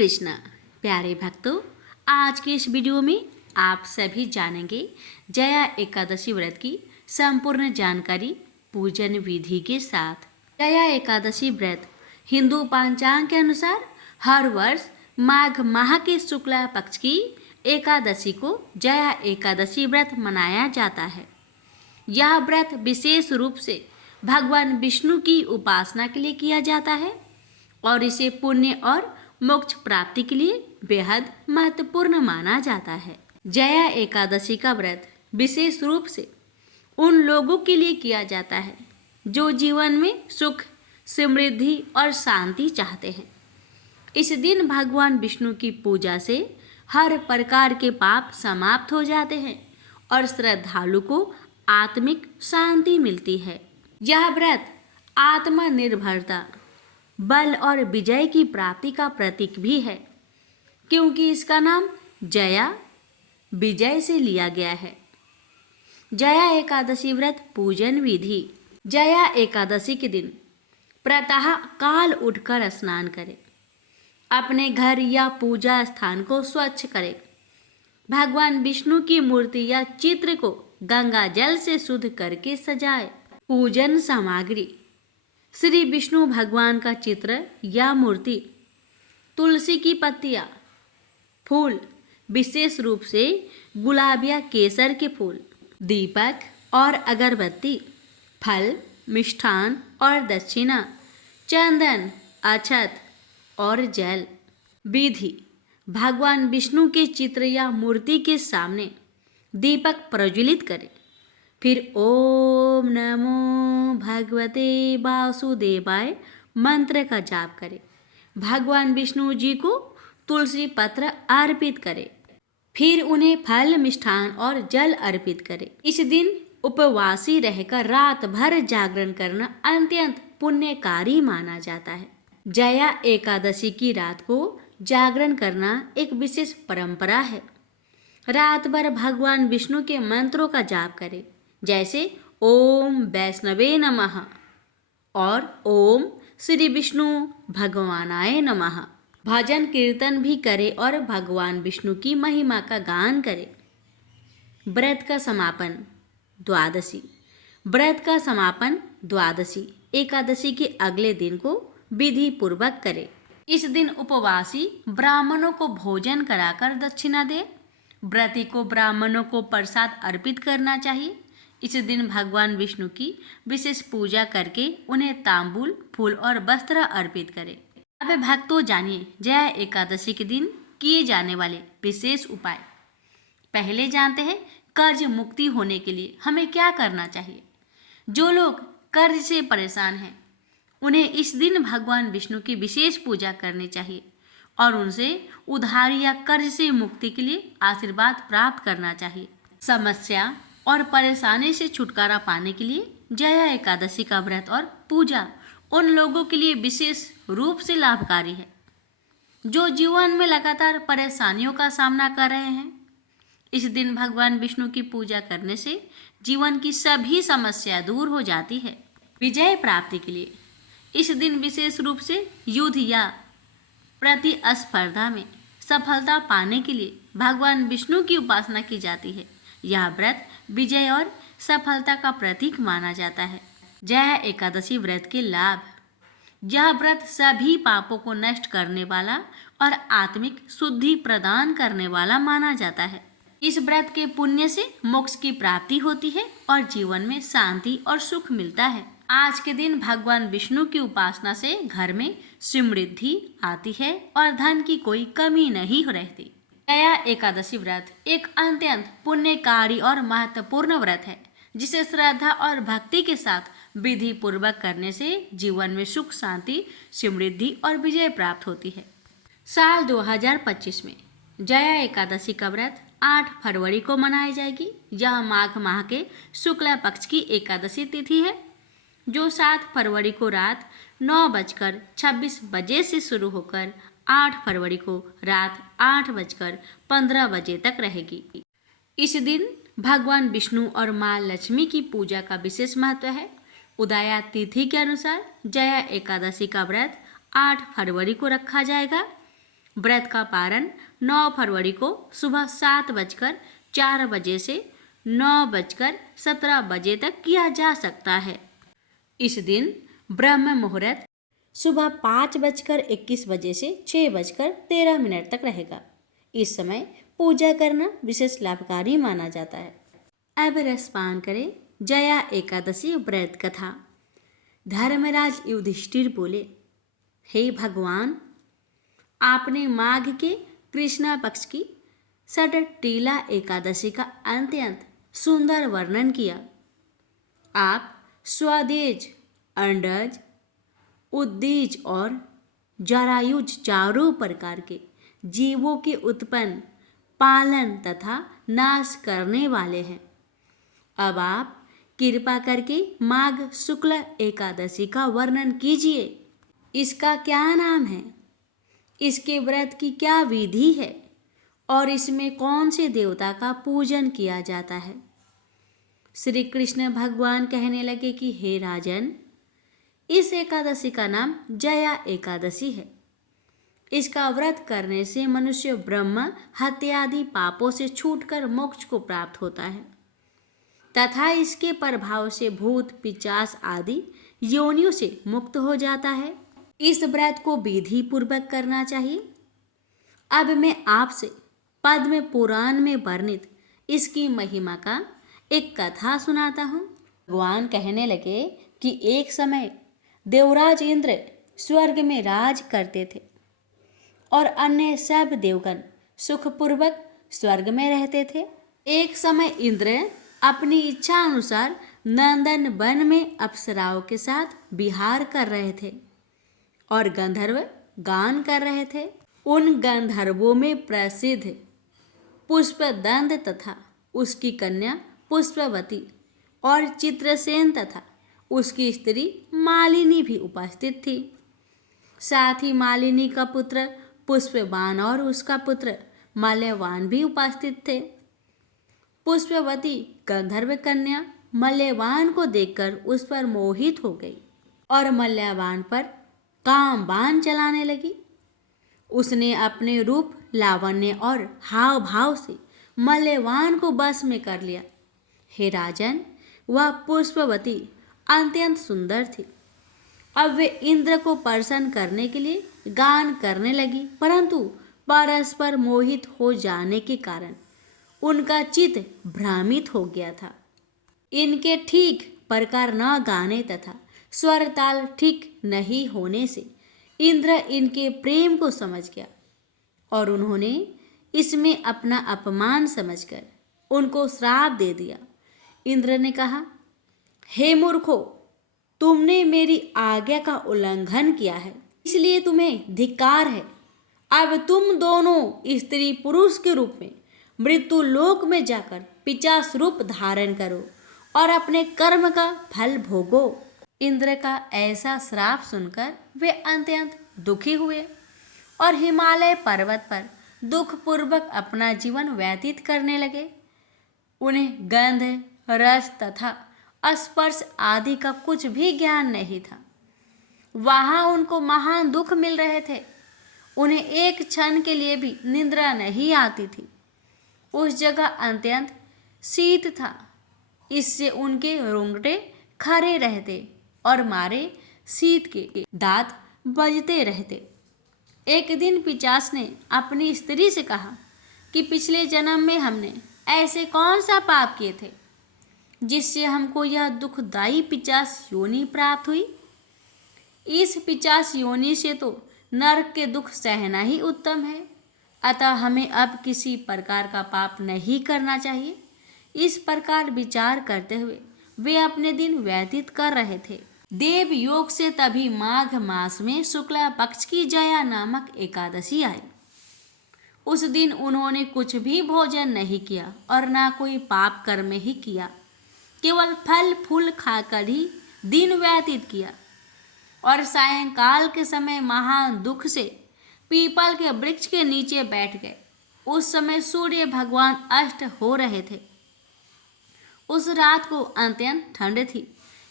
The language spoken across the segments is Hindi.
कृष्णा। प्यारे भक्तों, आज के इस वीडियो में आप सभी जानेंगे जया एकादशी व्रत की संपूर्ण जानकारी पूजन विधि के साथ। जया एकादशी व्रत हिंदू पंचांग के अनुसार हर वर्ष माघ माह के शुक्ला पक्ष की एकादशी को जया एकादशी व्रत मनाया जाता है। यह व्रत विशेष रूप से भगवान विष्णु की उपासना के लिए किया जाता है और इसे पुण्य और मोक्ष प्राप्ति के लिए बेहद महत्वपूर्ण माना जाता है। जया एकादशी का व्रत विशेष रूप से उन लोगों के लिए किया जाता है जो जीवन में सुख, समृद्धि और शांति चाहते हैं। इस दिन भगवान विष्णु की पूजा से हर प्रकार के पाप समाप्त हो जाते हैं और श्रद्धालु को आत्मिक शांति मिलती है। यह व्रत आत्मनिर्भरता, बल और विजय की प्राप्ति का प्रतीक भी है, क्योंकि इसका नाम जया विजय से लिया गया है। जया एकादशी व्रत पूजन विधि। जया एकादशी के दिन प्रातः काल उठकर स्नान करें, अपने घर या पूजा स्थान को स्वच्छ करें, भगवान विष्णु की मूर्ति या चित्र को गंगा जल से शुद्ध करके सजाएं। पूजन सामग्री: श्री विष्णु भगवान का चित्र या मूर्ति, तुलसी की पत्तियाँ, फूल, विशेष रूप से गुलाब या केसर के फूल, दीपक और अगरबत्ती, फल, मिष्ठान और दक्षिणा, चंदन, अक्षत और जल। विधि: भगवान विष्णु के चित्र या मूर्ति के सामने दीपक प्रज्वलित करें, फिर ओम नमो भगवते वासुदेवाय मंत्र का जाप करें। भगवान विष्णु जी को तुलसी पत्र अर्पित करें, फिर उन्हें फल, मिष्ठान और जल अर्पित करें। इस दिन उपवासी रहकर रात भर जागरण करना अत्यंत पुण्यकारी माना जाता है। जया एकादशी की रात को जागरण करना एक विशेष परंपरा है। रात भर भगवान विष्णु के मंत्रों का जाप करें, जैसे ओम वैष्णवे नमः और ओम श्री विष्णु भगवानाय नमः। भजन कीर्तन भी करें और भगवान विष्णु की महिमा का गान करें। व्रत का समापन द्वादशी। व्रत का समापन द्वादशी एकादशी के अगले दिन को विधि पूर्वक करें। इस दिन उपवासी ब्राह्मणों को भोजन कराकर दक्षिणा दे। व्रती को ब्राह्मणों को प्रसाद अर्पित करना चाहिए। इस दिन भगवान विष्णु की विशेष पूजा करके उन्हें तांबूल, फूल और वस्त्र अर्पित करें। अब भक्तों, जानिए जया एकादशी के दिन किए जाने वाले विशेष उपाय। पहले जानते हैं कर्ज मुक्ति होने के लिए हमें क्या करना चाहिए। जो लोग कर्ज से परेशान हैं, उन्हें इस दिन भगवान विष्णु की विशेष पूजा करनी चाहिए और उनसे उधारी या कर्ज से मुक्ति के लिए आशीर्वाद प्राप्त करना चाहिए। समस्या और परेशानी से छुटकारा पाने के लिए जया एकादशी का व्रत और पूजा उन लोगों के लिए विशेष रूप से लाभकारी है जो जीवन में लगातार परेशानियों का सामना कर रहे हैं। इस दिन भगवान विष्णु की पूजा करने से जीवन की सभी समस्या दूर हो जाती है। विजय प्राप्ति के लिए इस दिन विशेष रूप से युद्ध या प्रतिस्पर्धा में सफलता पाने के लिए भगवान विष्णु की उपासना की जाती है। यह व्रत विजय और सफलता का प्रतीक माना जाता है। जया एकादशी व्रत के लाभ: यह व्रत सभी पापों को नष्ट करने वाला और आत्मिक शुद्धि प्रदान करने वाला माना जाता है। इस व्रत के पुण्य से मोक्ष की प्राप्ति होती है और जीवन में शांति और सुख मिलता है। आज के दिन भगवान विष्णु की उपासना से घर में समृद्धि आती है और धन की कोई कमी नहीं रहती। जया एकादशी व्रत एक अत्यंत पुण्यकारी और महत्वपूर्ण व्रत है जिसे श्रद्धा और भक्ति के साथ विधि पूर्वक करने से जीवन में सुख, शांति, समृद्धि और विजय प्राप्त होती है। साल 2025 में जया एकादशी का व्रत 8 फरवरी को मनाई जाएगी। यह माघ माह के शुक्ला पक्ष की एकादशी तिथि है जो 7 फरवरी को रात 9:26 से शुरू होकर 8 फरवरी को रात 8:15 तक रहेगी। इस दिन भगवान विष्णु और माँ लक्ष्मी की पूजा का विशेष महत्व है। उदया तिथि के अनुसार जया एकादशी का व्रत 8 फरवरी को रखा जाएगा व्रत का पारण 9 फरवरी को सुबह 7:04 से 9:17 तक किया जा सकता है। इस दिन ब्रह्म मुहूर्त सुबह 5:21 से 6:13 तक रहेगा। इस समय पूजा करना विशेष लाभकारी माना जाता है। अब रसपान करें जया एकादशी व्रत कथा। धर्मराज युधिष्ठिर बोले, हे भगवान, आपने माघ के कृष्णा पक्ष की षटटिला एकादशी का अत्यंत सुंदर वर्णन किया। आप स्वदेज, अंडज, उद्दीज और जरायुज चारों प्रकार के जीवों के उत्पन्न, पालन तथा नाश करने वाले हैं। अब आप कृपा करके माघ शुक्ल एकादशी का वर्णन कीजिए। इसका क्या नाम है, इसके व्रत की क्या विधि है और इसमें कौन से देवता का पूजन किया जाता है। श्री कृष्ण भगवान कहने लगे कि हे राजन, इस एकादशी का नाम जया एकादशी है। इसका व्रत करने से मनुष्य ब्रह्म हत्या आदि पापों से छूटकर मोक्ष को प्राप्त होता है तथा इसके प्रभाव से भूत पिशाच आदि योनियों से मुक्त हो जाता है। इस व्रत को विधि पूर्वक करना चाहिए। अब मैं आपसे पद्म पुराण में वर्णित इसकी महिमा का एक कथा सुनाता हूँ। भगवान कहने लगे कि एक समय देवराज इंद्र स्वर्ग में राज करते थे और अन्य सब देवगण सुखपूर्वक स्वर्ग में रहते थे। एक समय इंद्र अपनी इच्छा अनुसार नंदन वन में अप्सराओं के साथ विहार कर रहे थे और गंधर्व गान कर रहे थे। उन गंधर्वों में प्रसिद्ध पुष्पदंत तथा उसकी कन्या पुष्पवती और चित्रसेन तथा उसकी स्त्री मालिनी भी उपस्थित थी। साथ ही मालिनी का पुत्र पुष्पवान और उसका पुत्र मल्यवान भी उपस्थित थे। पुष्पवती गंधर्व कन्या मल्यवान को देखकर उस पर मोहित हो गई और मल्यवान पर काम बाण चलाने लगी। उसने अपने रूप, लावण्य और हाव भाव से मल्यवान को बस में कर लिया। हे राजन, वह पुष्पवती अत्यंत सुंदर थी। अब वे इंद्र को प्रसन्न करने के लिए गान करने लगी, परंतु परस्पर मोहित हो जाने के कारण उनका चित्त भ्रमित हो गया था। इनके ठीक प्रकार न गाने तथा स्वर ताल ठीक नहीं होने से इंद्र इनके प्रेम को समझ गया और उन्होंने इसमें अपना अपमान समझकर उनको श्राप दे दिया। इंद्र ने कहा, हे मूर्खो, तुमने मेरी आज्ञा का उल्लंघन किया है, इसलिए तुम्हें धिक्कार है। अब तुम दोनों स्त्री पुरुष के रूप में मृत्यु लोक में जाकर पिशाच रूप धारण करो और अपने कर्म का फल भोगो। इंद्र का ऐसा श्राप सुनकर वे अत्यंत दुखी हुए और हिमालय पर्वत पर दुखपूर्वक अपना जीवन व्यतीत करने लगे। उन्हें गंध, रस तथा स्पर्श आदि का कुछ भी ज्ञान नहीं था। वहाँ उनको महान दुख मिल रहे थे। उन्हें एक क्षण के लिए भी निद्रा नहीं आती थी। उस जगह अत्यंत शीत था, इससे उनके रोंगटे खड़े रहते और मारे शीत के दांत बजते रहते। एक दिन पिशाच ने अपनी स्त्री से कहा कि पिछले जन्म में हमने ऐसे कौन सा पाप किए थे जिससे हमको यह दुखदायी पिशाच योनि प्राप्त हुई। इस पिशाच योनि से तो नरक के दुख सहना ही उत्तम है, अतः हमें अब किसी प्रकार का पाप नहीं करना चाहिए। इस प्रकार विचार करते हुए वे अपने दिन व्यतीत कर रहे थे। देव योग से तभी माघ मास में शुक्ला पक्ष की जया नामक एकादशी आई। उस दिन उन्होंने कुछ भी भोजन नहीं किया और ना कोई पाप कर्म ही किया, केवल फल फूल खाकर ही दिन व्यतीत किया और सायंकाल के समय महान दुख से पीपल के वृक्ष के नीचे बैठ गए। उस समय सूर्य भगवान अस्त हो रहे थे। उस रात को अत्यंत ठंड थी,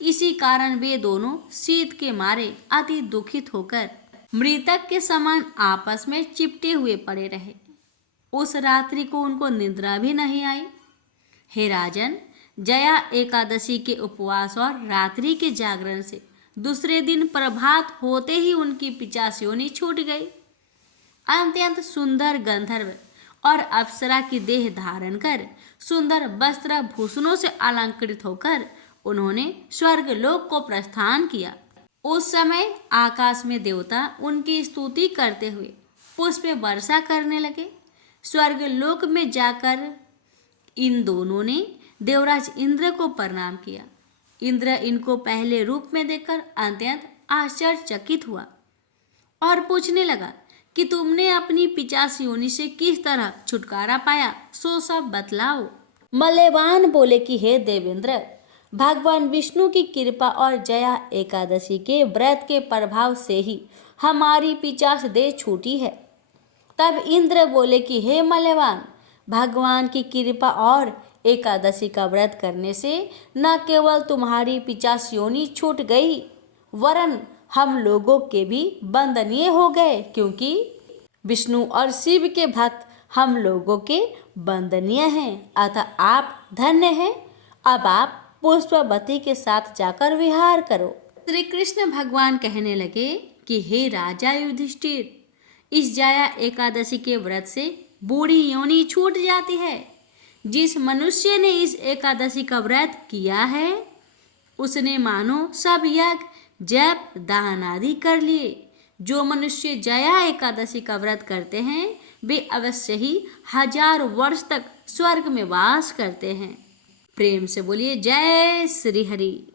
इसी कारण वे दोनों शीत के मारे अति दुखित होकर मृतक के समान आपस में चिपटे हुए पड़े रहे। उस रात्रि को उनको निद्रा भी नहीं आई। हे राजन, जया एकादशी के उपवास और रात्रि के जागरण से दूसरे दिन प्रभात होते ही उनकी 50 योनि छूट गई। अत्यंत सुंदर गंधर्व और अप्सरा की देह धारण कर सुंदर वस्त्र भूषणों से अलंकृत होकर उन्होंने स्वर्ग लोक को प्रस्थान किया। उस समय आकाश में देवता उनकी स्तुति करते हुए पुष्प वर्षा करने लगे। स्वर्ग लोक में जाकर इन दोनों ने देवराज इंद्र को प्रणाम किया। इंद्र इनको पहले रूप में देखकर अत्यंत आश्चर्यचकित हुआ और पूछने लगा कि तुमने अपनी 50 योनि से किस तरह छुटकारा पाया, सो सब बतलाओ। मल्यवान बोले कि हे देवेंद्र, भगवान विष्णु की कृपा और जया एकादशी के व्रत के प्रभाव से ही हमारी 50 देह छूटी है। तब इंद्र बोले कि हे मल्यवान, भगवान की कृपा और एकादशी का व्रत करने से न केवल तुम्हारी 50 योनि छूट गई, वरन हम लोगों के भी वंदनीय हो गए, क्योंकि विष्णु और शिव के भक्त हम लोगों के वंदनीय हैं। अतः आप धन्य हैं। अब आप पुष्पवती के साथ जाकर विहार करो। श्री कृष्ण भगवान कहने लगे कि हे राजा युधिष्ठिर, इस जया एकादशी के व्रत से बूढ़ी योनि छूट जाती है। जिस मनुष्य ने इस एकादशी का व्रत किया है उसने मानो सब यज्ञ जप दान आदि कर लिए। जो मनुष्य जया एकादशी का व्रत करते हैं वे अवश्य ही 1000 वर्ष तक स्वर्ग में वास करते हैं। प्रेम से बोलिए जय श्री हरि।